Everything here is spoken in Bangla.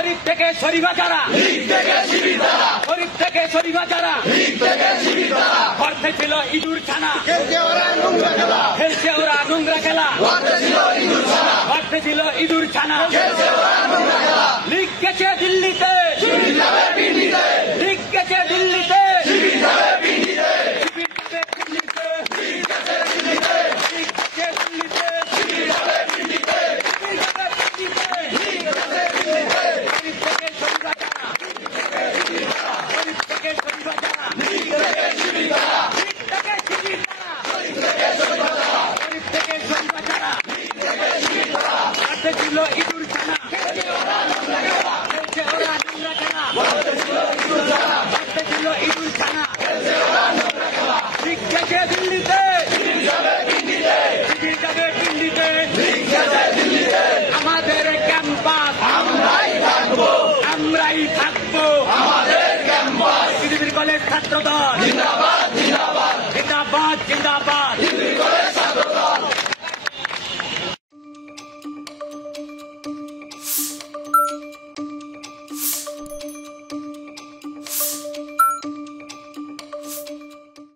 শরীফ থেকে শরীফা যারা, শরীফ থেকে শরীফা যারা, করতে ছিল ইঁদুর ছানা, খেলছে ওরা নোংরা খেলা, করতে ছিল ইঁদুর ছানা। লিগ গেছে দিল্লিতে, লিগ গেছে দিল্লিতে, ছিল ইঁদুর ছানা, খেলছে ওরা নোংরা খেলা, ছিল ইঁদুর ছানা। লিগ গেছে দিল্লিতে, শিবির যাবে দিল্লিতে, আমাদের ক্যাম্পাস আমরাই থাকবো, পৃথিবীর কলেজ ছাত্র দল।